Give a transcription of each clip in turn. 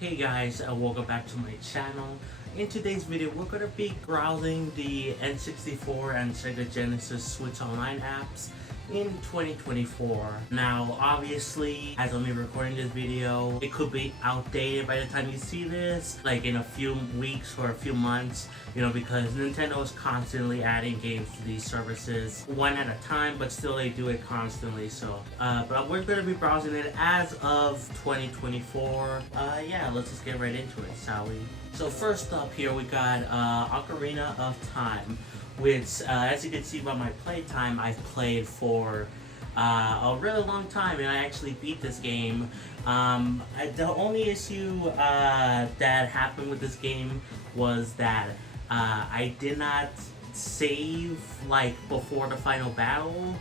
Hey guys, welcome back to my channel. In today's video, we're going to be browsing the N64 and Sega Genesis Switch Online apps in 2024. Now, obviously, as I'm recording this video, it could be outdated by the time you see this, like in a few weeks or a few months, because Nintendo is constantly adding games to these services, one at a time, but still they do it constantly. So, but we're going to be browsing it as of 2024. Yeah, let's just get right into it, shall we? So first up here, we got Ocarina of Time, which, as you can see by my playtime, I've played for a really long time, and I actually beat this game. The only issue that happened with this game was that I did not save like before the final battle.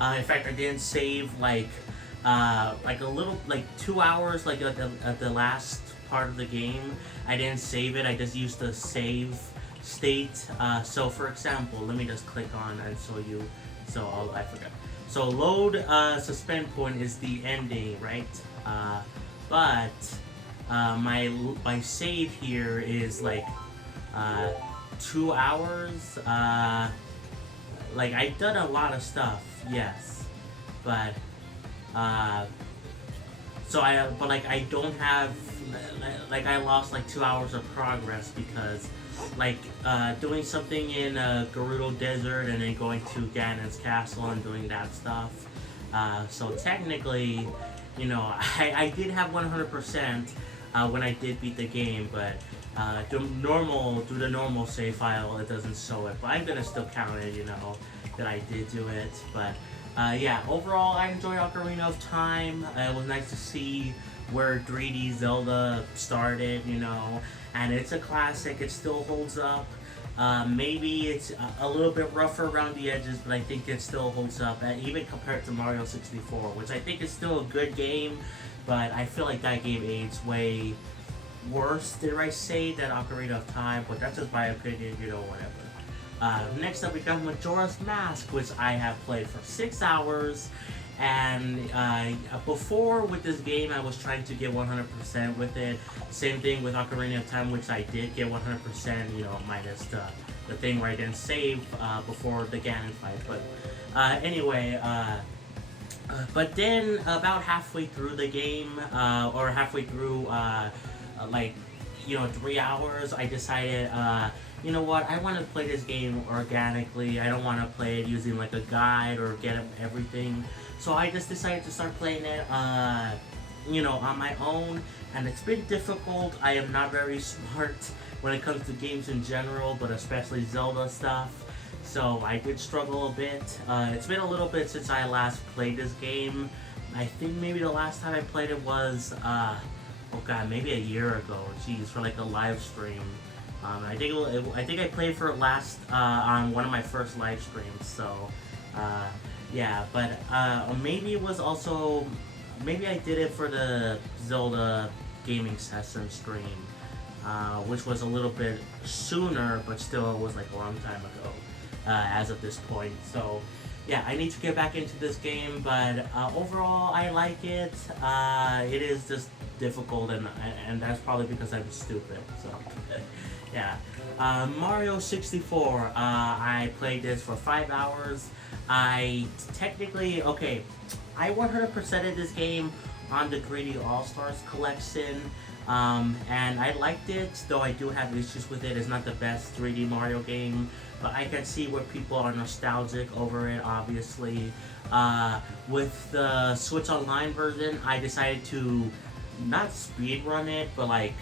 In fact, I didn't save like a little, like 2 hours, like at the last part of the game. I didn't save it. I just used the save state. So for example, let me just click on and show you. I forgot. So load suspend point is the ending, right? But my save here is like 2 hours. Like I've done a lot of stuff, yes, but but like I don't have, like I lost like 2 hours of progress because like doing something in Gerudo Desert and then going to Ganon's castle and doing that stuff. So technically, I did have 100% when I did beat the game, but through the normal save file, it doesn't show it. But I'm gonna still count it, that I did do it. But yeah, overall, I enjoyed Ocarina of Time. It was nice to see where 3D Zelda started, and it's a classic. It still holds up. Maybe it's a little bit rougher around the edges, but I think it still holds up, even compared to Mario 64, which I think is still a good game, but I feel like that game aged way worse, did I say, than Ocarina of Time, but that's just my opinion, whatever. Next up, we got Majora's Mask, which I have played for 6 hours. And before with this game, I was trying to get 100% with it. Same thing with Ocarina of Time, which I did get 100%, minus the thing where I didn't save before the Ganon fight. But anyway, but then about halfway through the game, or halfway through, like, 3 hours, I decided, you know what, I want to play this game organically. I don't want to play it using like a guide or get everything. So I just decided to start playing it, on my own, and it's been difficult. I am not very smart when it comes to games in general, but especially Zelda stuff. So I did struggle a bit. It's been a little bit since I last played this game. I think maybe the last time I played it was, oh god, maybe a year ago. Jeez, for like a live stream. I think I played for it last on one of my first live streams. So. Yeah, but maybe it was also, maybe I did it for the Zelda gaming session stream, which was a little bit sooner, but still it was like a long time ago, as of this point. So yeah, I need to get back into this game, but overall I like it. It is just difficult, and that's probably because I'm stupid. So yeah. Mario 64, I played this for 5 hours. I 100%ed this game on the 3D All-Stars collection, and I liked it, though I do have issues with it. It's not the best 3D Mario game, but I can see where people are nostalgic over it, obviously. With the Switch Online version, I decided to not speedrun it, but like,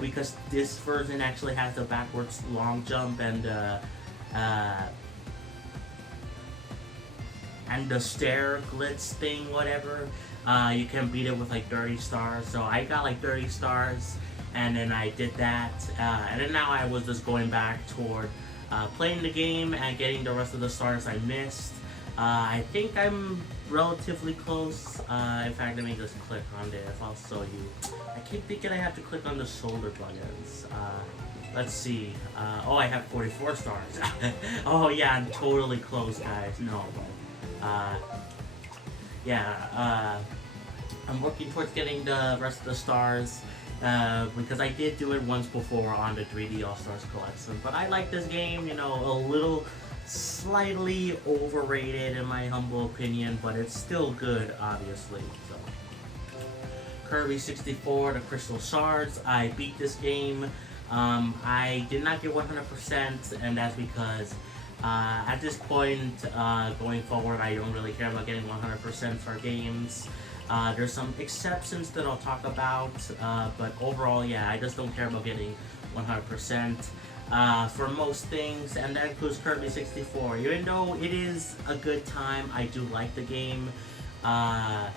because this version actually has the backwards long jump and the stair glitch thing, whatever. You can beat it with like 30 stars. So I got like 30 stars, and then I did that. And then now I was just going back toward playing the game and getting the rest of the stars I missed. I think I'm relatively close. In fact, let me just click on there. I'll show you. I keep thinking I have to click on the shoulder buttons. Let's see. Oh, I have 44 stars. Oh yeah, I'm totally close, guys. No, but yeah. I'm working towards getting the rest of the stars because I did do it once before on the 3D All Stars collection. But I like this game, you know, a little slightly overrated in my humble opinion, but it's still good, obviously. So, Kirby 64, the Crystal Shards. I beat this game. I did not get 100%, and that's because at this point, going forward, I don't really care about getting 100% for games. There's some exceptions that I'll talk about, but overall, yeah, I just don't care about getting 100% for most things, and that includes Kirby 64. Even though it is a good time, I do like the game. I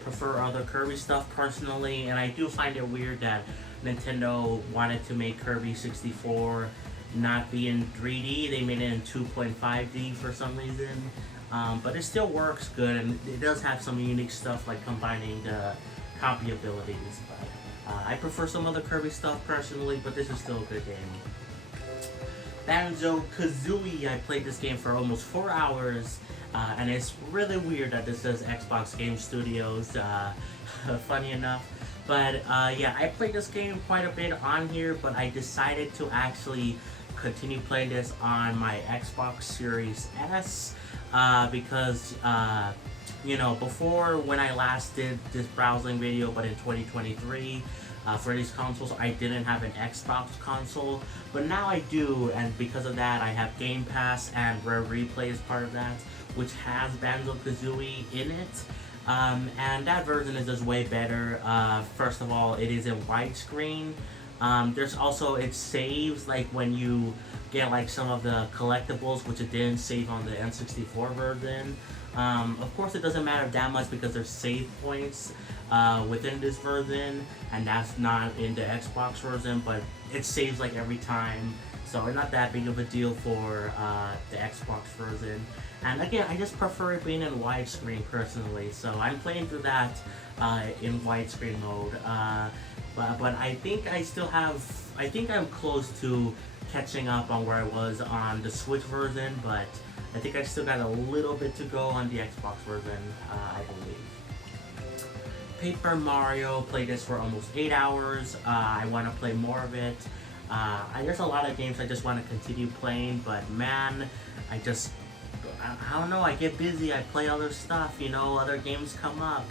prefer other Kirby stuff personally, and I do find it weird that Nintendo wanted to make Kirby 64 not be in 3D. They made it in 2.5D for some reason. But it still works good, and it does have some unique stuff like combining the copy abilities. But I prefer some other Kirby stuff personally, but this is still a good game. Banjo-Kazooie, I played this game for almost 4 hours, and it's really weird that this says Xbox Game Studios, funny enough. But yeah, I played this game quite a bit on here, but I decided to actually continue playing this on my Xbox Series S, because you know, before when I last did this browsing video, but in 2023, for these consoles, I didn't have an Xbox console, but now I do, and because of that, I have Game Pass, and Rare Replay is part of that, which has Banjo-Kazooie in it. And that version is just way better. First of all, it is in widescreen. There's also, it saves like when you get like some of the collectibles, which it didn't save on the N64 version. Of course, it doesn't matter that much because there's save points within this version, and that's not in the Xbox version, but it saves like every time. So it's not that big of a deal for the Xbox version. And again, I just prefer it being in widescreen personally. So I'm playing through that in widescreen mode. But I think I still have, I think I'm close to catching up on where I was on the Switch version, but I think I still got a little bit to go on the Xbox version, I believe. Paper Mario, played this for almost 8 hours. I want to play more of it. There's a lot of games I just want to continue playing, but man, I don't know, I get busy, I play other stuff, you know, other games come up.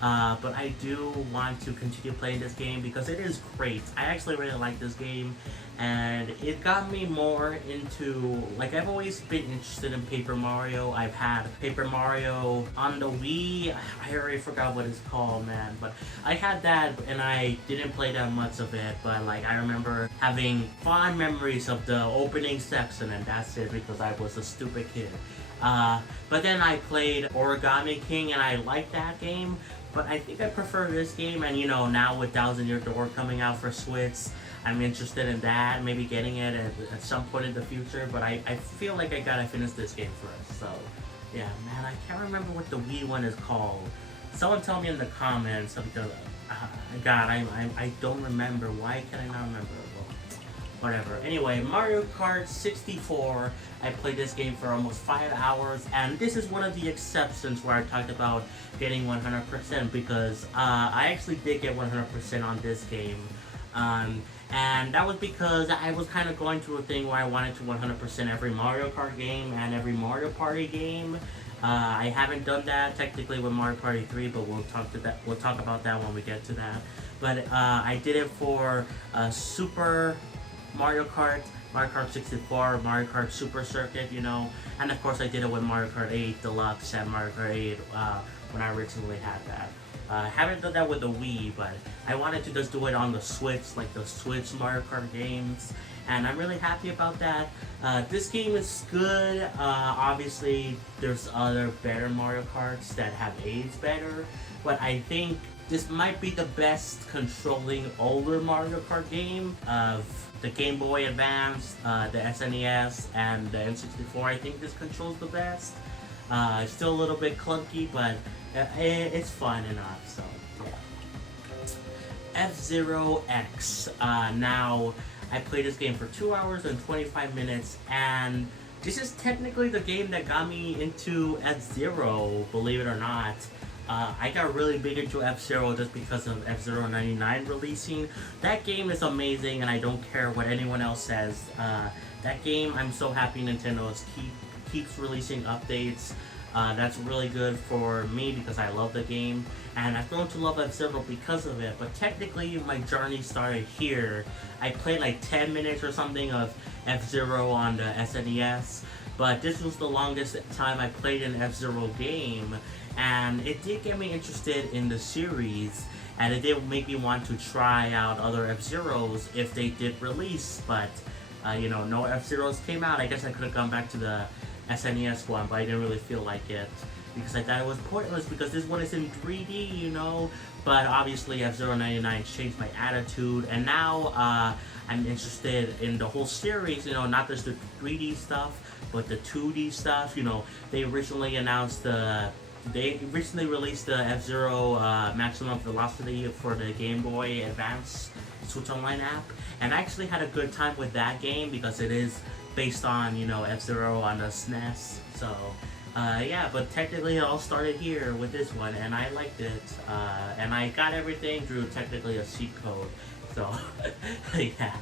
But I do want to continue playing this game because it is great. I actually really like this game, and it got me more into, like, I've always been interested in Paper Mario. I've had Paper Mario on the Wii. I already forgot what it's called, man, but I had that and I didn't play that much of it, but like I remember having fond memories of the opening section, and that's it because I was a stupid kid. But then I played Origami King and I liked that game, but I think I prefer this game, and you know, now with Thousand Year Door coming out for Switch, I'm interested in that, maybe getting it at some point in the future, but I feel like I gotta finish this game first. So yeah, man, I can't remember what the Wii one is called. Someone tell me in the comments, because God, I don't remember. Why can I not remember? Whatever. Anyway, Mario Kart 64, I played this game for almost 5 hours, and this is one of the exceptions where I talked about getting 100%, because I actually did get 100% on this game. And that was because I was kind of going through a thing where I wanted to 100% every Mario Kart game and every Mario Party game. I haven't done that technically with Mario Party 3, but we'll talk about that when we get to that. But I did it for Super Mario Kart, Mario Kart 64, Mario Kart Super Circuit, you know, and of course I did it with Mario Kart 8 Deluxe and Mario Kart 8 when I originally had that. I haven't done that with the Wii, but I wanted to just do it on the Switch, like the Switch Mario Kart games, and I'm really happy about that. This game is good. Obviously, there's other better Mario Karts that have aged better, but I think this might be the best controlling older Mario Kart game of the Game Boy Advance, the SNES, and the N64. I think this controls the best. It's still a little bit clunky, but it's fun enough, so yeah. F-Zero X. Now, I played this game for 2 hours and 25 minutes, and this is technically the game that got me into F-Zero, believe it or not. I got really big into F-Zero just because of F-Zero 99 releasing. That game is amazing, and I don't care what anyone else says. That game, I'm so happy Nintendo keeps releasing updates. That's really good for me because I love the game, and I've grown to love F-Zero because of it. But technically, my journey started here. I played like 10 minutes or something of F-Zero on the SNES, but this was the longest time I played an F-Zero game, and it did get me interested in the series, and it did make me want to try out other F-Zeros if they did release, but no F-Zeros came out. I guess I could have gone back to the SNES one, but I didn't really feel like it because I thought it was pointless because this one is in 3D, But obviously F-Zero 99 changed my attitude, and now I'm interested in the whole series, not just the 3D stuff, but the 2D stuff. They recently released the F-Zero Maximum Velocity for the Game Boy Advance Switch Online app, and I actually had a good time with that game because it is based on, F-Zero on the SNES. So, but technically it all started here with this one, and I liked it. And I got everything through technically a cheat code. So, yeah.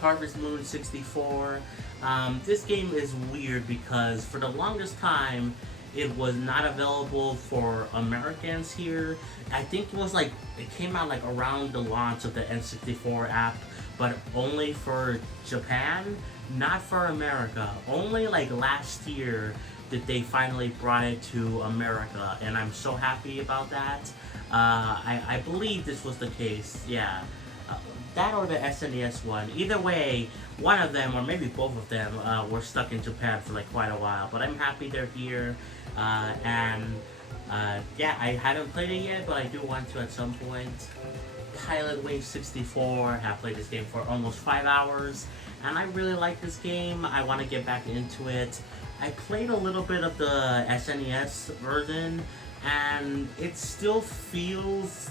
Harvest Moon 64. This game is weird because for the longest time, it was not available for Americans here. I think it came out like around the launch of the N64 app, but only for Japan, not for America. Only like last year did they finally brought it to America, and I'm so happy about that. I believe this was the case, yeah. That or the SNES one. Either way, one of them, or maybe both of them, were stuck in Japan for like quite a while, but I'm happy they're here. I haven't played it yet, but I do want to at some point. Pilot Wings 64, have played this game for almost 5 hours, and I really like this game. I want to get back into it. I played a little bit of the SNES version, and it still feels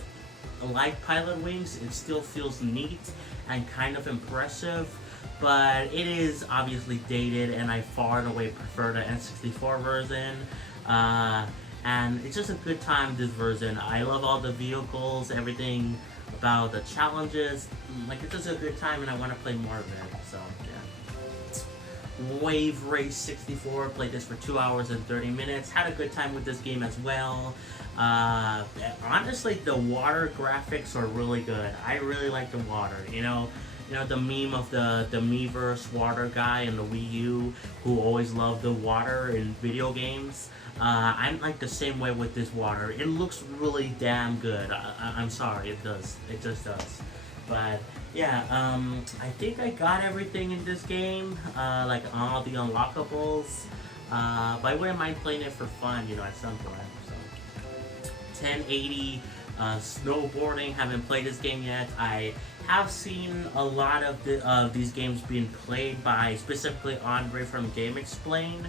like Pilot Wings. It still feels neat and kind of impressive, but it is obviously dated, and I far and away prefer the N64 version. And it's just a good time, this version. I love all the vehicles, everything about the challenges. It's just a good time, and I want to play more of it. So, yeah. Wave Race 64, played this for 2 hours and 30 minutes. Had a good time with this game as well. Honestly, the water graphics are really good. I really like the water, the meme of the Miiverse water guy in the Wii U who always loved the water in video games. I'm like the same way with this water. It looks really damn good. I'm sorry, it does. It just does. But yeah, I think I got everything in this game, like all the unlockables. But I wouldn't mind playing it for fun, at some point. So 1080 snowboarding. Haven't played this game yet. I have seen a lot of these games being played by specifically Andre from Game Explain.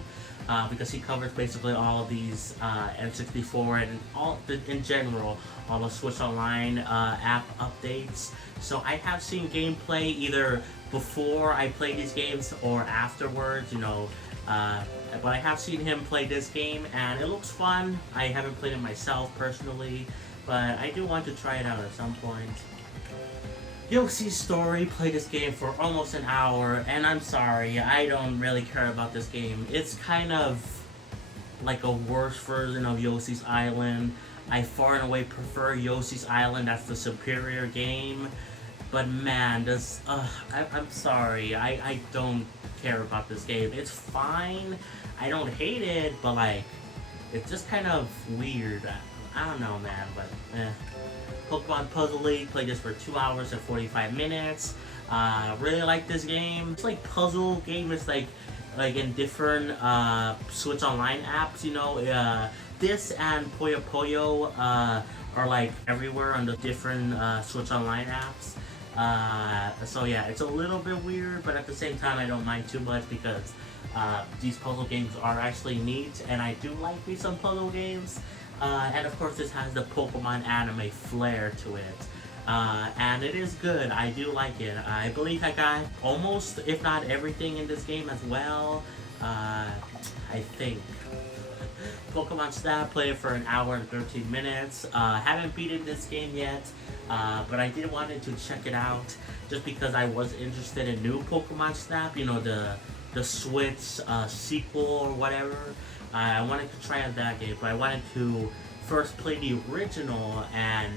Because he covers basically all of these N64 and in general, all the Switch Online app updates. So I have seen gameplay either before I play these games or afterwards, but I have seen him play this game, and it looks fun. I haven't played it myself personally, but I do want to try it out at some point. Yoshi's Story, played this game for almost an hour, and I'm sorry, I don't really care about this game. It's kind of like a worse version of Yoshi's Island. I far and away prefer Yoshi's Island, that's the superior game. But man, I'm sorry, I don't care about this game. It's fine, I don't hate it, but it's just kind of weird. I don't know, man, but Pokemon Puzzle League, played this for 2 hours and 45 minutes. Really like this game. It's like puzzle game. It's like in different Switch Online apps. This and Puyo Puyo are like everywhere on the different Switch Online apps. So yeah, it's a little bit weird, but at the same time, I don't mind too much because these puzzle games are actually neat, and I do like me some puzzle games. And of course, this has the Pokemon anime flair to it. and it is good. I do like it. I believe I got almost, if not everything in this game as well. I think. Pokemon Snap, played it for an hour and 13 minutes. Haven't beaten this game yet, but I did wanted to check it out just because I was interested in new Pokemon Snap, you know, the Switch sequel or whatever. I wanted to try out that game, but I wanted to first play the original, and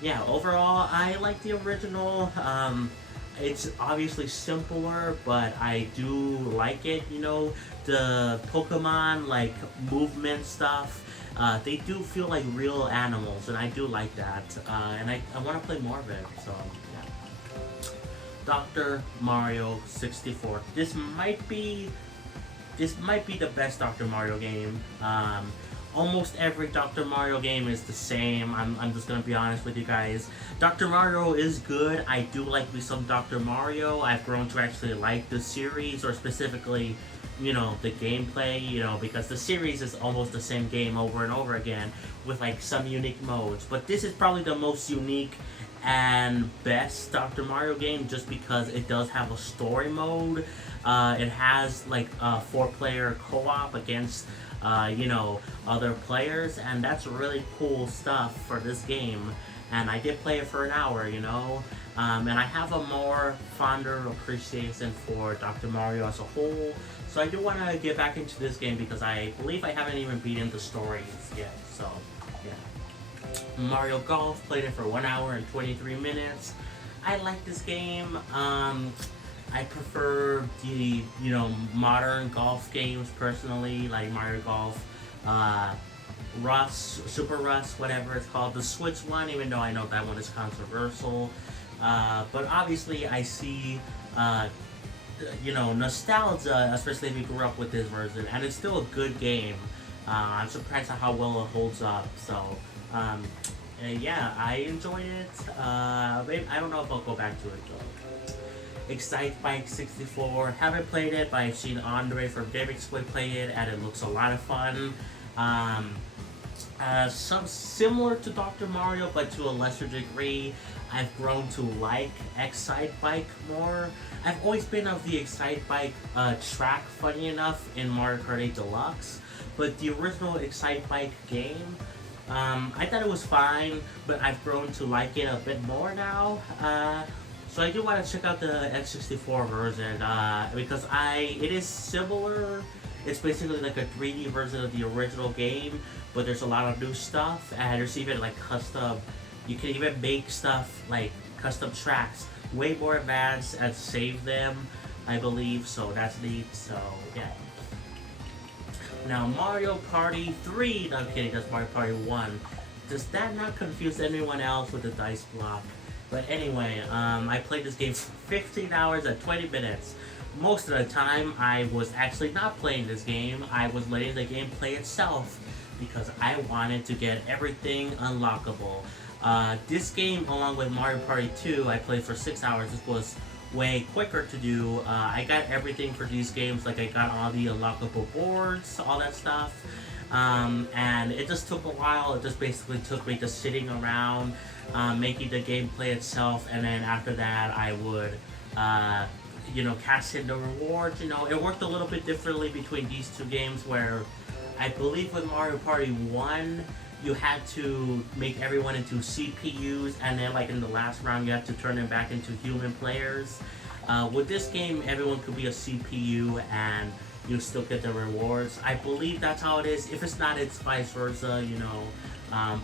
yeah, overall, I like the original. It's obviously simpler, but I do like it. You know, the Pokemon like movement stuff. They do feel like real animals, and I do like that. And I want to play more of it. So yeah. Dr. Mario 64. This might be the best Dr. Mario game. Almost every Dr. Mario game is the same. I'm just gonna be honest with you guys. Dr. Mario is good. I do like me some Dr. Mario. I've grown to actually like the series, or specifically, you know, the gameplay, you know, because the series is almost the same game over and over again with like some unique modes. But this is probably the most unique and best Dr. Mario game just because it does have a story mode. It has like a 4-player co-op against you know, other players, and that's really cool stuff for this game. And I did play it for an hour, you know, and I have a more fonder appreciation for Dr. Mario as a whole. So I do want to get back into this game because I believe I haven't even beaten the stories yet. So yeah, Mario Golf, played it for 1 hour and 23 minutes. I like this game. I prefer the, you know, modern golf games personally, like Mario Golf, Rust, Super Rust, whatever it's called. The Switch one, even though I know that one is controversial. But obviously I see, you know, nostalgia, especially if you grew up with this version, and it's still a good game. I'm surprised at how well it holds up. So, yeah, I enjoyed it. I don't know if I'll go back to it though. Excitebike 64. Haven't played it, but I've seen Andre from Gamertag play it, and it looks a lot of fun. Some similar to Dr. Mario, but to a lesser degree. I've grown to like Excitebike more. I've always been of the Excitebike track, funny enough, in Mario Kart 8 Deluxe, but the original Excitebike game, I thought it was fine, but I've grown to like it a bit more now. So I do want to check out the N64 version because it is similar. It's basically like a 3D version of the original game, but there's a lot of new stuff, and there's even like custom. You can even make stuff like custom tracks, way more advanced, and save them, I believe. So that's neat. So yeah. Now Mario Party 3. No, I'm kidding. That's Mario Party 1. Does that not confuse anyone else with the dice block? But anyway, I played this game for 15 hours and 20 minutes. Most of the time, I was actually not playing this game. I was letting the game play itself because I wanted to get everything unlockable. This game, along with Mario Party 2, I played for 6 hours. This was way quicker to do. I got everything for these games. Like, I got all the unlockable boards, all that stuff. And it just took a while. It just basically took me just sitting around, making the game play itself, and then after that I would, you know, cash in the rewards. You know, it worked a little bit differently between these two games, where I believe with Mario Party 1, you had to make everyone into CPUs, and then like in the last round you had to turn them back into human players. With this game, everyone could be a CPU, and you still get the rewards. I believe that's how it is. If it's not, it's vice versa, you know.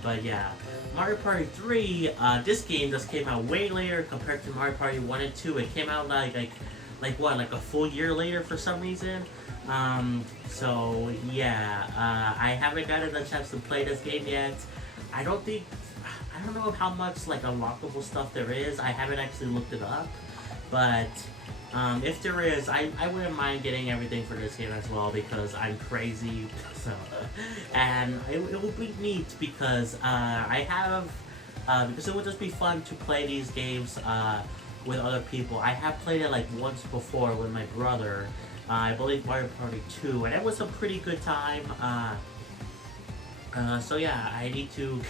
But yeah, Mario Party 3, this game just came out way later compared to Mario Party 1 and 2. It came out like a full year later for some reason. So yeah, I haven't gotten a chance to play this game yet. I don't know how much like unlockable stuff there is. I haven't actually looked it up, but if there is, I wouldn't mind getting everything for this game as well because I'm crazy. So, and it will be neat because because it would just be fun to play these games with other people. I have played it like once before with my brother. I believe Mario Party 2, and it was a pretty good time. So yeah, I need to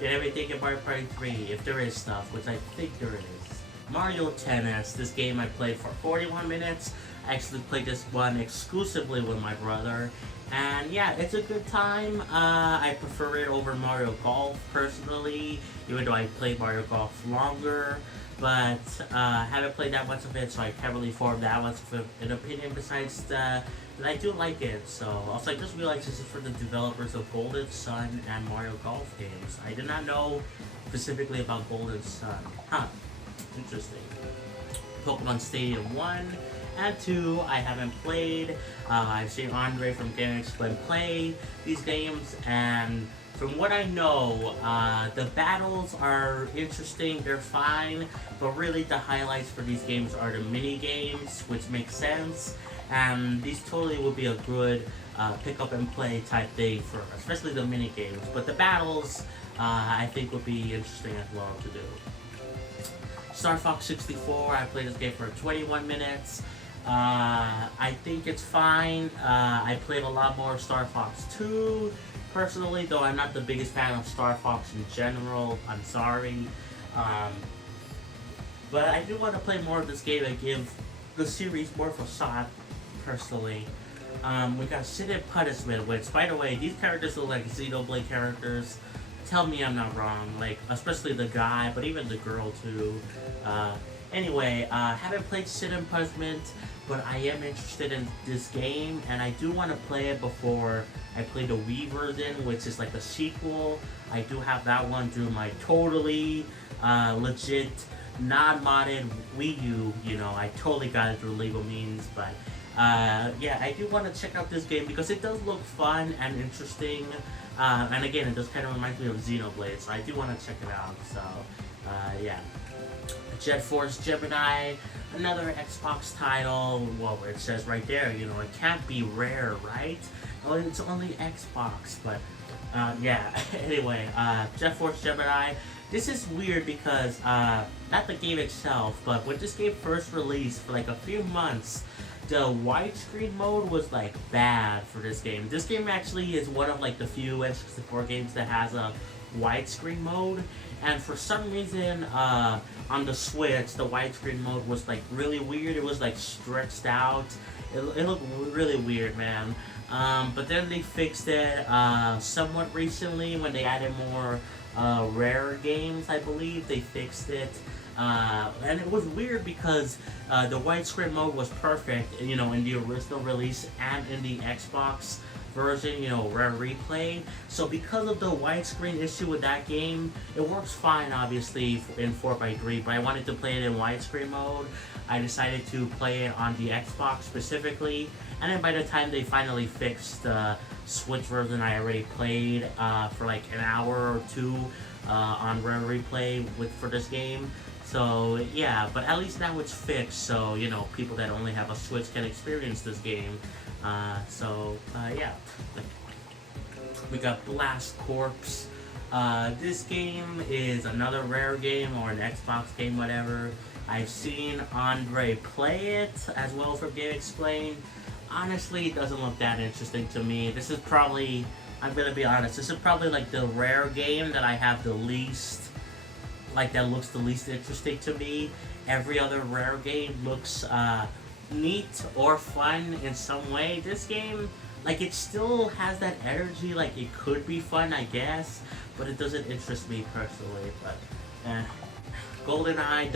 Did everything in Mario Party 3, if there is stuff, which I think there is. Mario Tennis, this game I played for 41 minutes. I actually played this one exclusively with my brother. And yeah, it's a good time. I prefer it over Mario Golf personally, even though I played Mario Golf longer. But haven't played that much of it, so I can't really form that much of an opinion besides that I do like it. So also I just realized this is for the developers of Golden Sun and Mario Golf games. I did not know specifically about Golden Sun. Huh, interesting. Pokemon Stadium 1 and 2 I haven't played. I've seen Andre from Gamertag play these games, and from what I know, the battles are interesting, they're fine, but really the highlights for these games are the mini games, which makes sense, and these totally would be a good pick up and play type thing for especially the mini games, but the battles I think would be interesting as well to do. Star Fox 64, I played this game for 21 minutes. I think it's fine. I played a lot more Star Fox 2 personally, though I'm not the biggest fan of Star Fox in general. I'm sorry. But I do want to play more of this game and give the series more of a shot personally. We got Sin and Punishment, which, by the way, these characters look like Xenoblade characters. Tell me I'm not wrong, like, especially the guy, but even the girl too. Anyway, haven't played Sin and Punishment, but I am interested in this game, and I do want to play it before I play the Wii version, which is like a sequel. I do have that one through my totally legit, non-modded Wii U. You know, I totally got it through legal means, but yeah, I do want to check out this game because it does look fun and interesting. And again, it does kind of remind me of Xenoblade, so I do want to check it out. So, yeah. Jet Force Gemini, another Xbox title. Well, it says right there, you know, it can't be rare, right? Well, it's only Xbox, but yeah. Anyway, Jet Force Gemini. This is weird because not the game itself, but when this game first released for like a few months, the widescreen mode was like bad for this game. This game actually is one of like the few N64 games that has a widescreen mode, and for some reason on the Switch the widescreen mode was like really weird. It was like stretched out. It looked really weird, man. But then they fixed it somewhat recently when they added more rare games. I believe they fixed it. And it was weird because the widescreen mode was perfect, you know, in the original release and in the Xbox version, you know, Rare Replay. So because of the widescreen issue with that game, it works fine, obviously, in 4x3, but I wanted to play it in widescreen mode. I decided to play it on the Xbox specifically, and then by the time they finally fixed the Switch version, I already played for like an hour or two on Rare Replay for this game. So yeah, but at least now it's fixed, so you know, people that only have a Switch can experience this game. Yeah. We got Blast Corps. This game is another Rare game or an Xbox game, whatever. I've seen Andre play it as well from Game Explained. Honestly, it doesn't look that interesting to me. This is probably, I'm gonna be honest, this is probably like the Rare game that I have the least, like that looks the least interesting to me. Every other Rare game looks neat or fun in some way. This game, like, it still has that energy, like it could be fun, I guess, but it doesn't interest me personally. But GoldenEye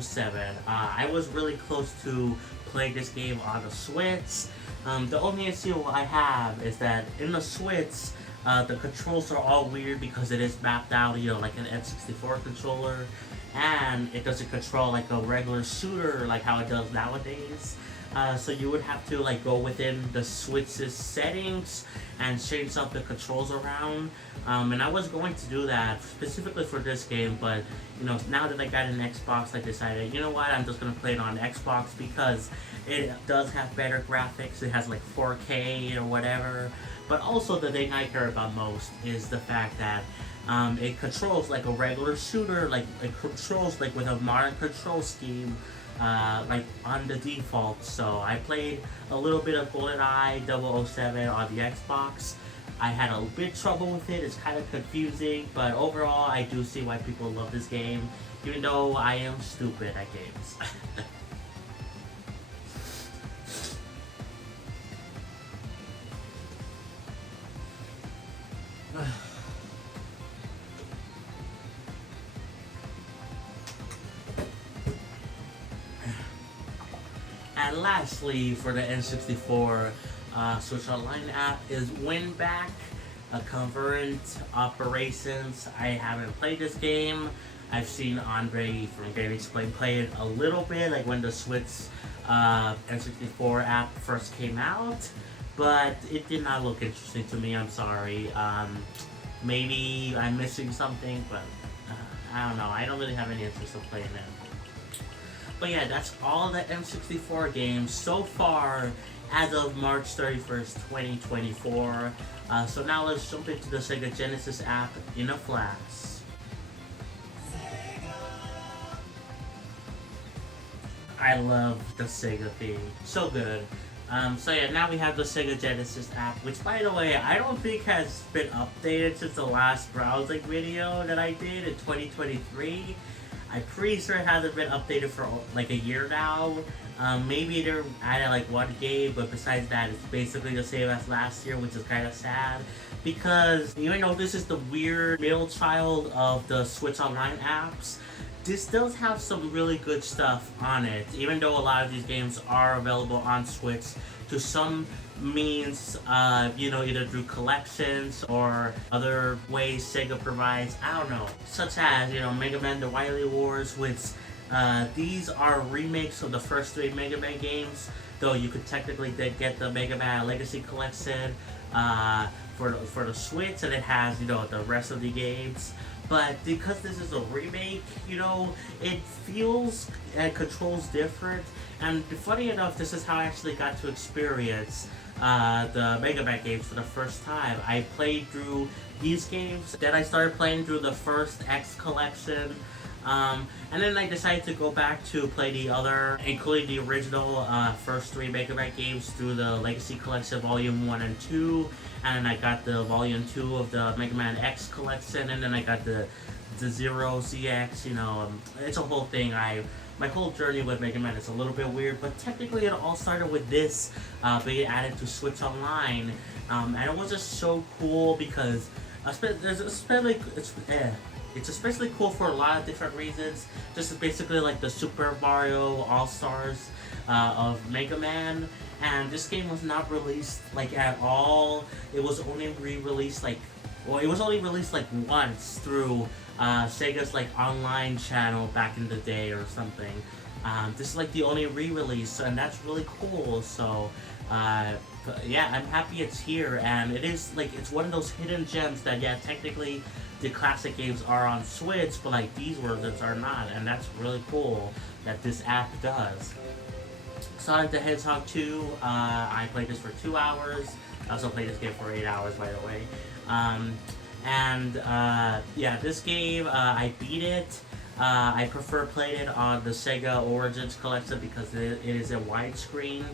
007. I was really close to playing this game on the Switch. The only issue I have is that in the Switch, the controls are all weird because it is mapped out, you know, like an N64 controller, and it doesn't control like a regular shooter like how it does nowadays. So you would have to like go within the Switch's settings and change up the controls around. And I was going to do that specifically for this game, but you know, now that I got an Xbox, I decided, you know what, I'm just gonna play it on Xbox because it does have better graphics. It has like 4K or whatever. But also the thing I care about most is the fact that it controls like a regular shooter, like it controls like with a modern control scheme, like on the default. So I played a little bit of GoldenEye 007 on the Xbox. I had a bit trouble with it. It's kind of confusing, but overall, I do see why people love this game, even though I am stupid at games. And lastly, for the N64 Switch Online app is WinBack, a Convergent Operations. I haven't played this game. I've seen Andre from Gamertag play it a little bit, like when the Switch N64 app first came out, but it did not look interesting to me. I'm sorry. Maybe I'm missing something, but I don't know. I don't really have any interest in playing it. But yeah, that's all the N64 games so far as of March 31st, 2024. So now let's jump into the Sega Genesis app in a flash. I love the Sega theme. So good. So yeah, now we have the Sega Genesis app, which by the way, I don't think has been updated since the last browsing video that I did in 2023. I'm pretty sure it hasn't been updated for like a year now. Maybe they're added like one game, but besides that, it's basically the same as last year, which is kind of sad. Because even though this is the weird middle child of the Switch Online apps, this does have some really good stuff on it. Even though a lot of these games are available on Switch to some means, either through collections or other ways Sega provides, I don't know, such as, Mega Man The Wily Wars, which these are remakes of the first 3 Mega Man games, though you could technically get the Mega Man Legacy Collection for the Switch, and it has, the rest of the games. But because this is a remake, it feels and controls different. And funny enough, this is how I actually got to experience the Mega Man games for the first time. I played through these games, then I started playing through the first X collection, and then I decided to go back to play the other, including the original first 3 Mega Man games through the Legacy Collection Volume 1 and 2, and then I got the Volume 2 of the Mega Man X collection, and then I got the Zero ZX, it's a whole thing. My whole journey with Mega Man is a little bit weird, but technically it all started with this being added to Switch Online, and it was just so cool because it's especially cool for a lot of different reasons. Just basically like the Super Mario All-Stars of Mega Man, and this game was not released like at all. It was only released like once through Sega's like online channel back in the day or something. This is like the only re-release, and that's really cool. So yeah, I'm happy it's here, and it is like it's one of those hidden gems that technically the classic games are on Switch, but like these versions are not, and that's really cool that this app does. Sonic the Hedgehog 2, I played this for 2 hours. I also played this game for 8 hours, by the way. Yeah, this game, I beat it. I prefer playing it on the Sega Origins collection because it is a widescreen.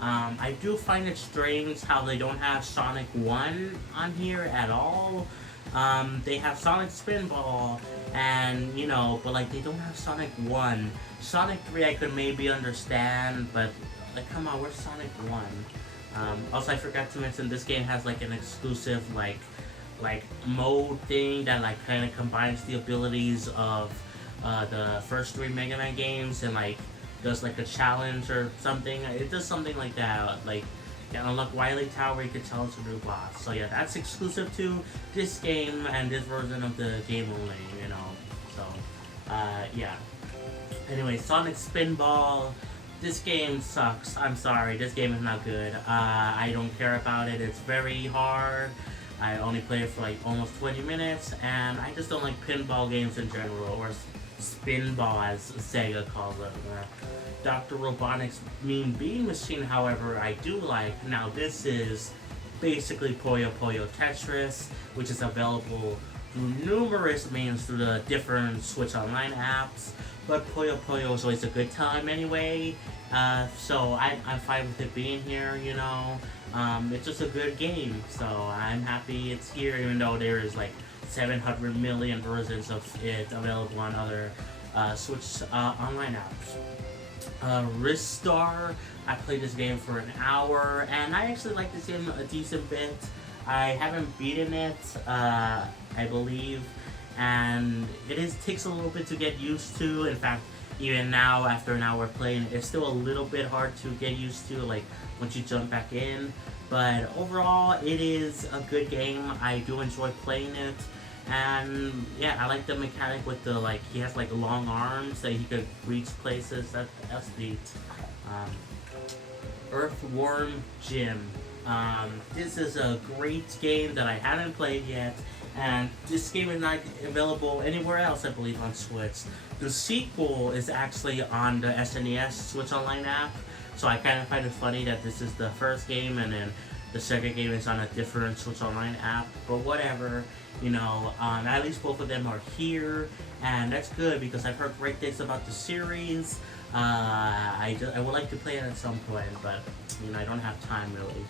I do find it strange how they don't have Sonic 1 on here at all. They have Sonic Spinball, and but like they don't have Sonic 1. Sonic 3 I could maybe understand, but like come on, where's Sonic 1? Also, I forgot to mention this game has like an exclusive like mode thing that like kind of combines the abilities of the first 3 Mega Man games and like does like a challenge or something. It does something like that, like you can unlock Wily Tower, you can challenge a new boss. So yeah, that's exclusive to this game and this version of the game only, So yeah. Anyway, Sonic Spinball. This game sucks. I'm sorry, this game is not good. I don't care about it. It's very hard. I only played it for like almost 20 minutes, and I just don't like pinball games in general, or spinball as Sega calls it. Dr. Robotnik's Mean Bean Machine, however, I do like. Now this is basically Puyo Puyo Tetris, which is available through numerous means through the different Switch Online apps, but Puyo Puyo is always a good time anyway, so I'm fine with it being here, It's just a good game, so I'm happy it's here, even though there is like 700 million versions of it available on other Switch online apps. Ristar, I played this game for an hour, and I actually like this game a decent bit. I haven't beaten it, I believe, and takes a little bit to get used to. In fact, even now, after an hour playing, it's still a little bit hard to get used to, like, once you jump back in. But overall, it is a good game. I do enjoy playing it. And yeah, I like the mechanic with the, like, he has like long arms that he could reach places. That's neat. Um, Earthworm Jim. This is a great game that I haven't played yet, and this game is not available anywhere else, I believe, on Switch. The sequel is actually on the SNES Switch Online app, so I kind of find it funny that this is the first game and then the second game is on a different Switch Online app, but whatever. At least both of them are here, and that's good because I've heard great things about the series. I would like to play it at some point, but I don't have time really.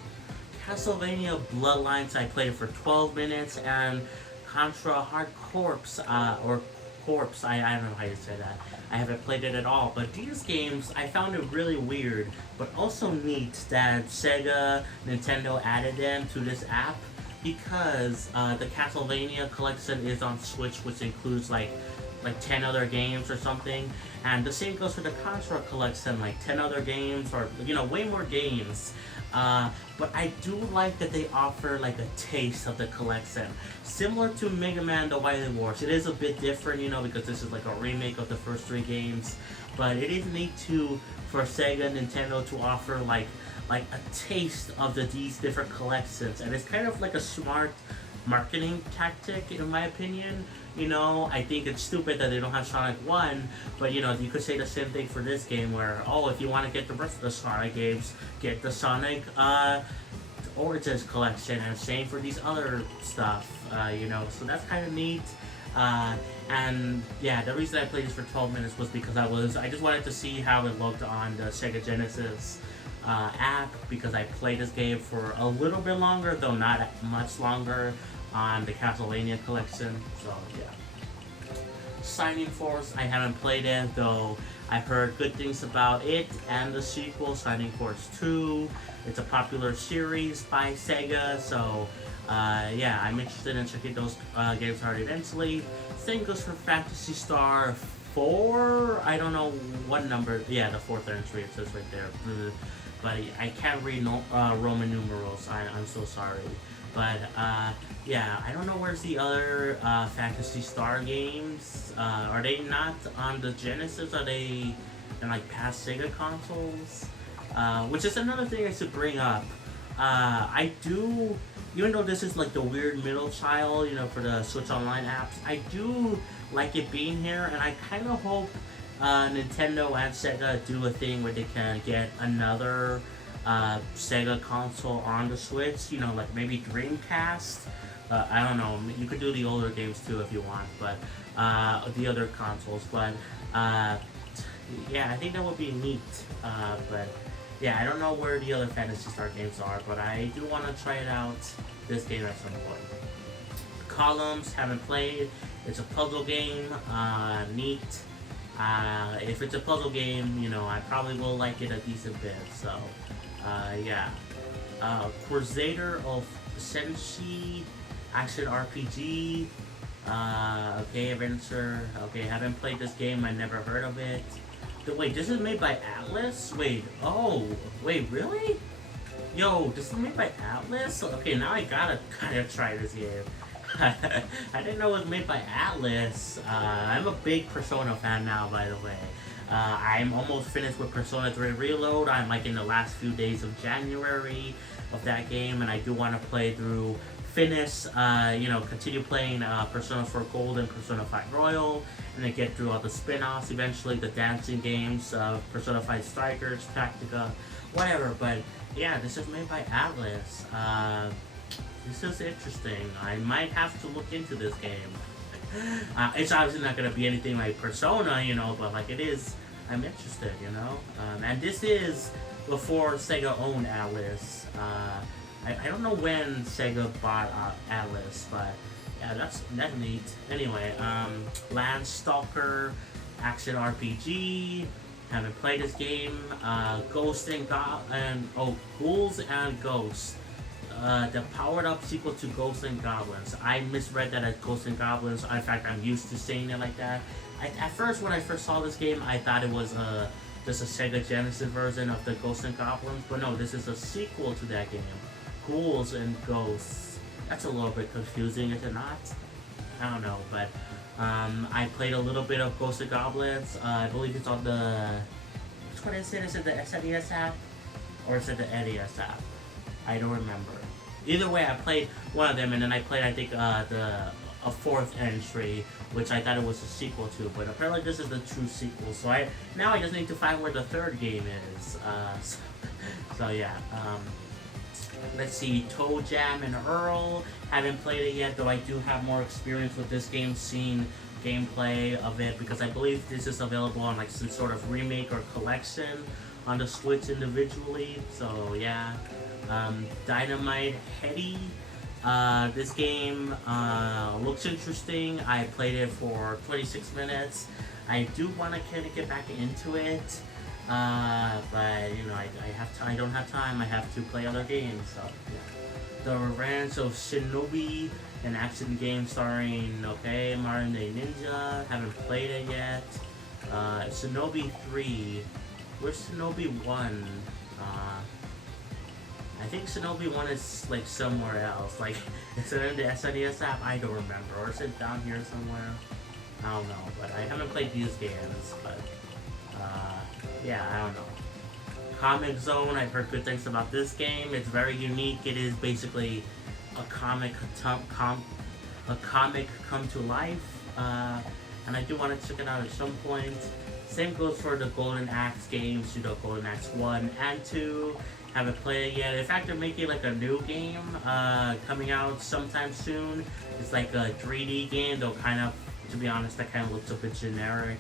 Castlevania Bloodlines, I played it for 12 minutes, and Contra Hard Corpse, or Corpse, I don't know how you say that. I haven't played it at all, but these games, I found it really weird, but also neat that Sega, Nintendo added them to this app, because the Castlevania collection is on Switch, which includes like 10 other games or something, and the same goes for the Contra collection, like 10 other games, or way more games. But I do like that they offer like a taste of the collection, similar to Mega Man: The Wily Wars. It is a bit different, because this is like a remake of the first 3 games, but it is neat for Sega and Nintendo to offer like a taste of these different collections, and it's kind of like a smart marketing tactic, in my opinion. I think it's stupid that they don't have Sonic 1, but you could say the same thing for this game where, if you want to get the rest of the Sonic games, get the Sonic Origins collection, and same for these other stuff, so that's kind of neat. And yeah, the reason I played this for 12 minutes was because I just wanted to see how it looked on the Sega Genesis app, because I played this game for a little bit longer, though not much longer, on the Castlevania collection. So yeah. Shining Force, I haven't played it, though I've heard good things about it and the sequel, Shining Force 2. It's a popular series by Sega, so yeah, I'm interested in checking those games out eventually. Same goes for Phantasy Star 4. I don't know what number. Yeah, the 4th entry, it says right there. But I can't read Roman numerals. I'm so sorry. But yeah, I don't know where's the other Phantasy Star games. Are they not on the Genesis? Are they in like past Sega consoles? Which is another thing I should bring up. I do, even though this is like the weird middle child, for the Switch Online apps, I do like it being here, and I kind of hope Nintendo and Sega do a thing where they can get another Sega console on the Switch, like maybe Dreamcast. I don't know, you could do the older games too if you want, but the other consoles, but yeah, I think that would be neat. But yeah, I don't know where the other Phantasy Star games are, but I do want to try it out, this game, at some point. Columns, haven't played. It's a puzzle game, neat. If it's a puzzle game, I probably will like it a decent bit, so yeah. Crusader of Senshi, action RPG. Okay, adventure. Okay, haven't played this game, I never heard of it. Wait, this is made by Atlas? Wait, really? Yo, this is made by Atlas? Okay, now I gotta kind of try this game. I didn't know it was made by Atlas. I'm a big Persona fan now, by the way. I'm almost finished with Persona 3 Reload. I'm like in the last few days of January of that game, and I do want to play through, continue playing Persona 4 Gold and Persona 5 Royal, and then get through all the spin-offs eventually, the dancing games, Persona 5 Strikers, Tactica, whatever. But yeah, this is made by Atlas. This is interesting. I might have to look into this game. It's obviously not going to be anything like Persona, but like it is I'm interested, you know. And this is before Sega owned Atlas. I don't know when Sega bought Atlas, but yeah, that's neat. Anyway, Landstalker, action RPG. Haven't played this game. Ghost and Ghouls and Ghosts. The powered up sequel to Ghosts and Goblins. I misread that as Ghosts and Goblins. In fact, I'm used to saying it like that. At first, when I first saw this game, I thought it was just a Sega Genesis version of the Ghosts and Goblins. But no, this is a sequel to that game. Ghouls and Ghosts. That's a little bit confusing, is it not? I don't know, but I played a little bit of Ghosts and Goblins. I believe it's on the... Which one is it? Is it the SNES app? Or is it the NES app? I don't remember. Either way, I played one of them, and then I played, I think, a fourth entry, which I thought it was a sequel to, but apparently this is the true sequel. So now I just need to find where the third game is. So yeah. Let's see, Toe Jam and Earl. Haven't played it yet, though I do have more experience with this game, seen gameplay of it, because I believe this is available on like some sort of remake or collection on the Switch individually. So yeah. Dynamite Heady. This game looks interesting. I played it for 26 minutes. I do want to kind of get back into it, but you know, I don't have time. I have to play other games. So yeah. The Revenge of Shinobi, an action game starring Modern Day Ninja. Haven't played it yet. Shinobi 3. Where's Shinobi 1? I think Shinobi 1 is like somewhere else. Like, is it in the SNES app? I don't remember. Or is it down here somewhere? I don't know. But I haven't played these games. But, yeah, I don't know. Comic Zone, I've heard good things about this game. It's very unique. It is basically a comic come to life. And I do want to check it out at some point. Same goes for the Golden Axe games, Golden Axe 1 and 2. Haven't played it yet. In fact, they're making like a new game coming out sometime soon. It's like a 3D game, though kind of, to be honest, that kind of looks a bit generic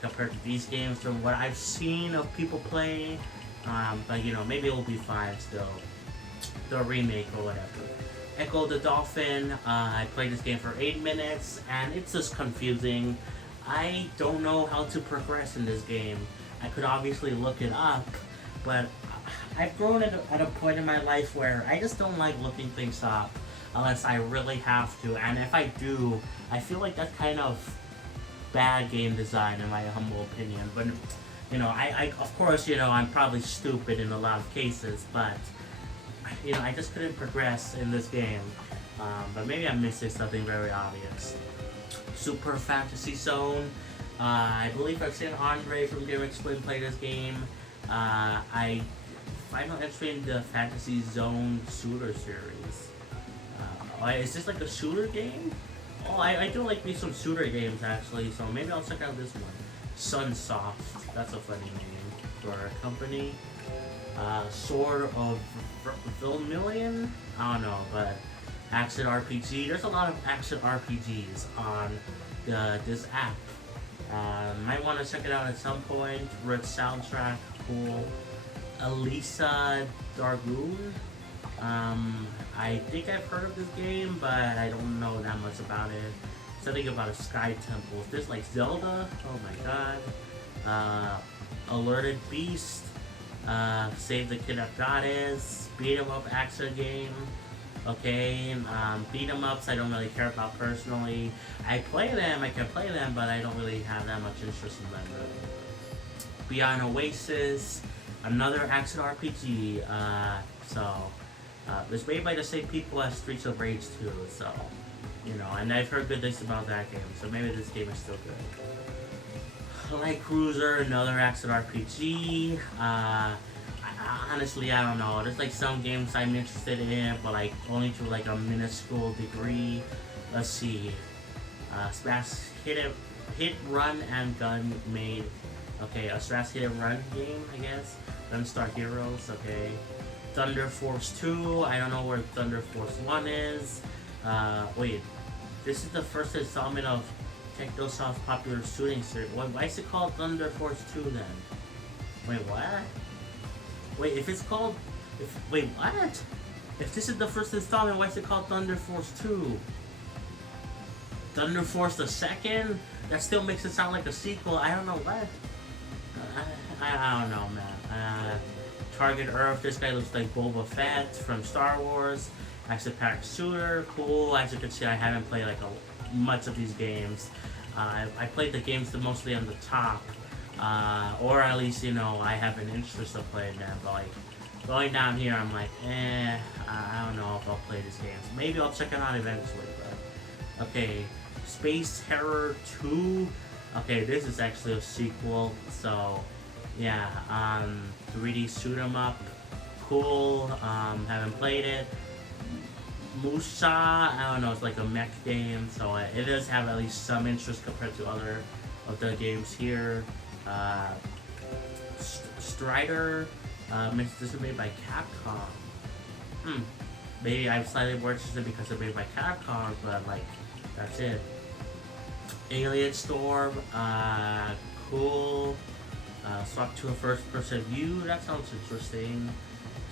compared to these games from what I've seen of people play. But you know, maybe it will be fine still. The remake or whatever. Echo the Dolphin. I played this game for 8 minutes and it's just confusing. I don't know how to progress in this game. I could obviously look it up, but I've grown at a point in my life where I just don't like looking things up unless I really have to. And if I do, I feel like that's kind of bad game design in my humble opinion. But, you know, I of course, you know, I'm probably stupid in a lot of cases, but, you know, I just couldn't progress in this game. But maybe I'm missing something very obvious. Super Fantasy Zone. I believe I've seen Andre from Gamertag play this game. I final entry in the Fantasy Zone shooter series. Is this like a shooter game? Oh, I do like me some shooter games actually, so maybe I'll check out this one. Sunsoft, that's a funny name for a company. Sword of Vermilion? I don't know, but action RPG. There's a lot of action RPGs on this app. Might want to check it out at some point. Rich soundtrack, cool. Elisa Dargoon. I think I've heard of this game, but I don't know that much about it. Something about a sky temple. Is this like Zelda? Oh my god. Alerted Beast. Save the Kidnapped Goddess. Beat 'em up action game. Okay, beat 'em ups I don't really care about personally. I can play them, but I don't really have that much interest in them. Beyond Oasis, another action RPG. It's made by the same people as Streets of Rage 2, so, you know, and I've heard good things about that game, so maybe this game is still good. Light Cruiser, another action RPG. Honestly, I don't know. There's like some games I'm interested in, but like only to like a minuscule degree. Let's see. Smash Hit Run and Gun made. Okay, a Smash Hit and Run game, I guess. Gunstar Heroes. Okay. Thunder Force 2. I don't know where Thunder Force 1 is. Wait. This is the first installment of Technosoft's popular shooting series. Why is it called Thunder Force 2 then? Wait, what? Wait, if it's called... wait, what? If this is the first installment, why is it called Thunder Force 2? Thunder Force the second? That still makes it sound like a sequel. I don't know what. I don't know, man. Target Earth. This guy looks like Boba Fett from Star Wars. Action pack shooter. Cool. As you can see, I haven't played like much of these games. I played the games mostly on the top. Or at least, you know, I have an interest of playing them. But like, going down here, I'm like, I don't know if I'll play these games. Maybe I'll check it out eventually. But okay. Space Terror 2. Okay, this is actually a sequel. So, yeah, 3D shoot 'em up. Cool. Haven't played it. Musa, I don't know, it's like a mech game, so it does have at least some interest compared to other of the games here. Strider, this is made by Capcom. Maybe I'm slightly more interested because it's made by Capcom, but like, that's it. Alien Storm, cool. Swap to a first-person view, that sounds interesting.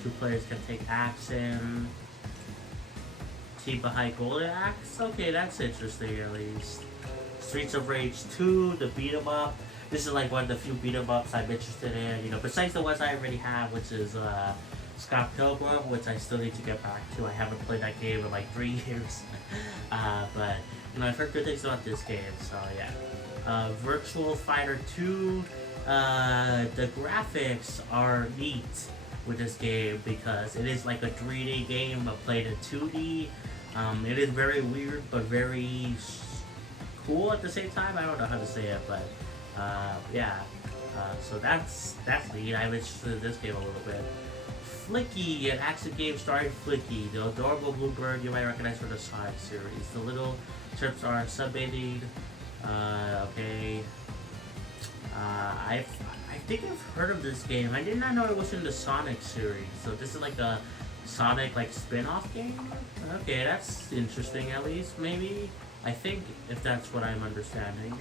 2 players can take action. Team behind Golden Axe, okay, that's interesting at least. Streets of Rage 2, the beat 'em up. This is like one of the few beat 'em ups I'm interested in, you know, besides the ones I already have, which is Scott Pilgrim, which I still need to get back to. I haven't played that game in like 3 years. But, you know, I've heard good things about this game, so yeah. Virtual Fighter 2, the graphics are neat with this game because it is like a 3D game but played in 2D. It is very weird but very cool at the same time. I don't know how to say it, but yeah. So that's neat. I'm interested in this game a little bit. Flicky, an action game starring Flicky, the adorable blue bird you might recognize from the Sonic series. The little trips are sunbathing. Okay. I think I've heard of this game. I did not know it was in the Sonic series. So this is like a Sonic like spin-off game? Okay, that's interesting at least, maybe. I think, if that's what I'm understanding.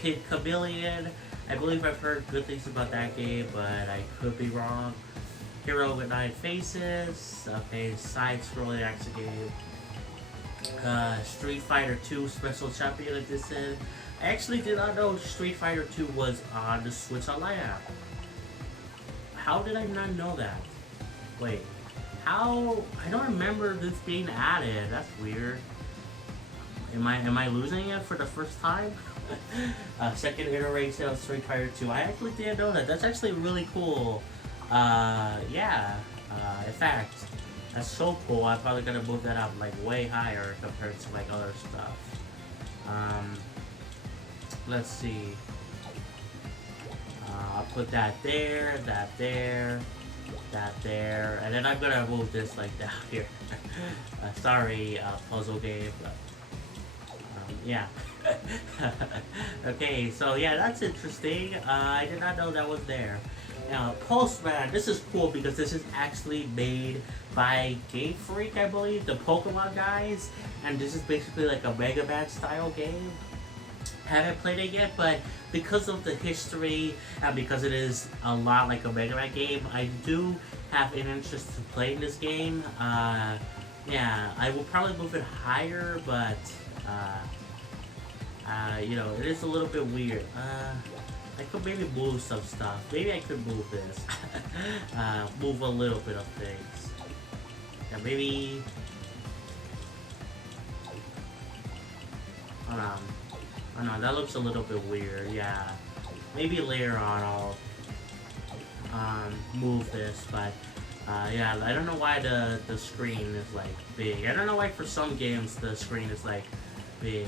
Kid Chameleon. I believe I've heard good things about that game, but I could be wrong. Hero with 9 Faces. Okay, side-scrolling action game. Street Fighter 2 Special Champion Edition. I actually did not know Street Fighter 2 was on the Switch Online app. How did I not know that? Wait, how? I don't remember this being added. That's weird. Am I losing it for the first time? Second iteration of Street Fighter 2. I actually didn't know that. That's actually really cool. Yeah. In fact, that's so cool. I'm probably gonna move that up like way higher compared to like other stuff. Let's see. I'll put that there, that there, that there, and then I'm gonna move this like down here. Sorry, puzzle game, but yeah. Okay, so yeah, that's interesting. I did not know that was there. Now, Postman, this is cool because this is actually made by Game Freak, I believe, the Pokemon guys, and this is basically like a Mega Man style game. Haven't played it yet, but because of the history and because it is a lot like a Mega Man game, I do have an interest in playing this game. Yeah, I will probably move it higher, but you know, it is a little bit weird. I could maybe move some stuff. Maybe I could move this. Move a little bit of things. Yeah, maybe. Hold on. Oh no, that looks a little bit weird, yeah. Maybe later on I'll move this, but yeah, I don't know why the screen is like big. I don't know why for some games the screen is like big.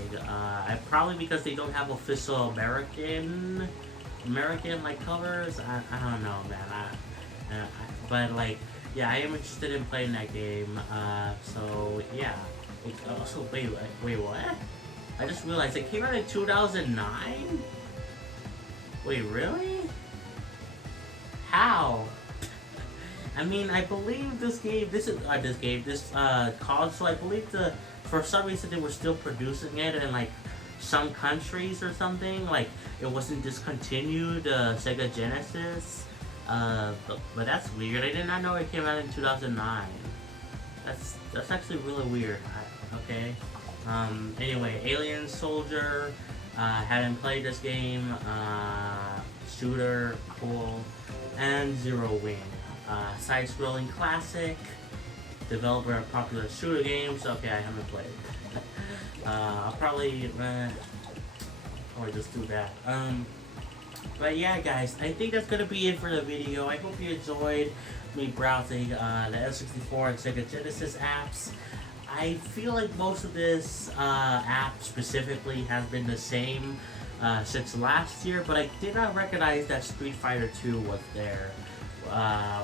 Probably because they don't have official American like covers. I don't know, man. But like, yeah, I am interested in playing that game. So yeah. Also, wait, what? I just realized it came out in 2009? Wait, really? How? I mean, I believe this console. I believe for some reason they were still producing it in like some countries or something. Like it wasn't discontinued. Sega Genesis. But that's weird. I did not know it came out in 2009. That's actually really weird. Okay. Anyway, Alien Soldier. Haven't played this game. Shooter, cool, and Zero Wing. Side-scrolling classic. Developer of popular shooter games. Okay, I haven't played. I'll probably or just do that. But yeah, guys, I think that's gonna be it for the video. I hope you enjoyed me browsing the N64 and Sega Genesis apps. I feel like most of this app specifically has been the same since last year, but I did not recognize that Street Fighter 2 was there.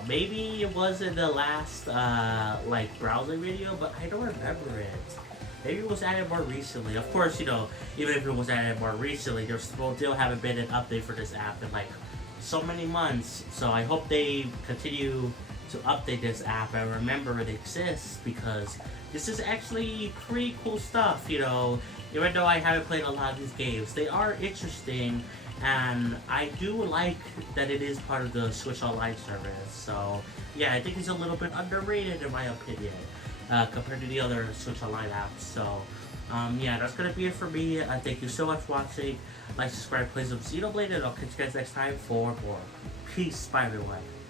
Maybe it was in the last like browser video, but I don't remember it. Maybe it was added more recently. Of course, you know, even if it was added more recently, there still haven't been an update for this app in like so many months. So I hope they continue to update this app and remember it exists, because this is actually pretty cool stuff, you know. Even though I haven't played a lot of these games, they are interesting, and I do like that it is part of the Switch Online service. So yeah, I think it's a little bit underrated in my opinion, compared to the other Switch Online apps. So yeah, that's gonna be it for me. Thank you so much for watching. Like, subscribe, play some Xenoblade, and I'll catch you guys next time for more. Peace, bye everyone.